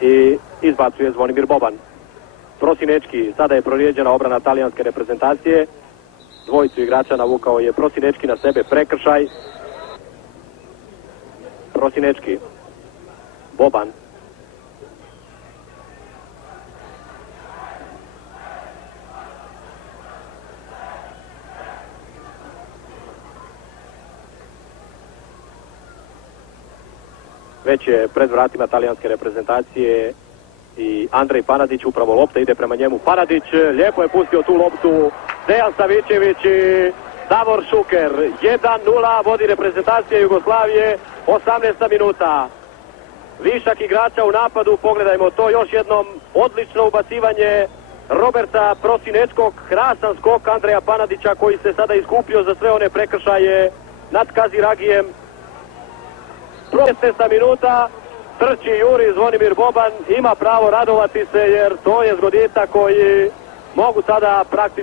i izbacuje Zvonimir Boban. Prosinečki, sada je prorijeđena obrana talijanske reprezentacije. Dvojicu igrača navukao je Prosinečki na sebe, prekršaj. Prosinečki, Boban. Već je pred vratima talijanske reprezentacije i Andrej Panadić, upravo lopta ide prema njemu. Panadić lijepo je pustio tu loptu. Dejan Savićević i Davor Šuker. 1:0 vodi reprezentacija Jugoslavije, 18. minuta. Višak igrača u napadu, pogledajmo to još jednom. Odlično ubacivanje Roberta Prosinečkog, krasan skok Andreja Panadića koji se sada iskupio za sve one prekršaje nad Kaziragijem. 16. minuta, trči juri Zvonimir Boban, ima pravo radovati se jer to je zgoditak koji mogu sada praktički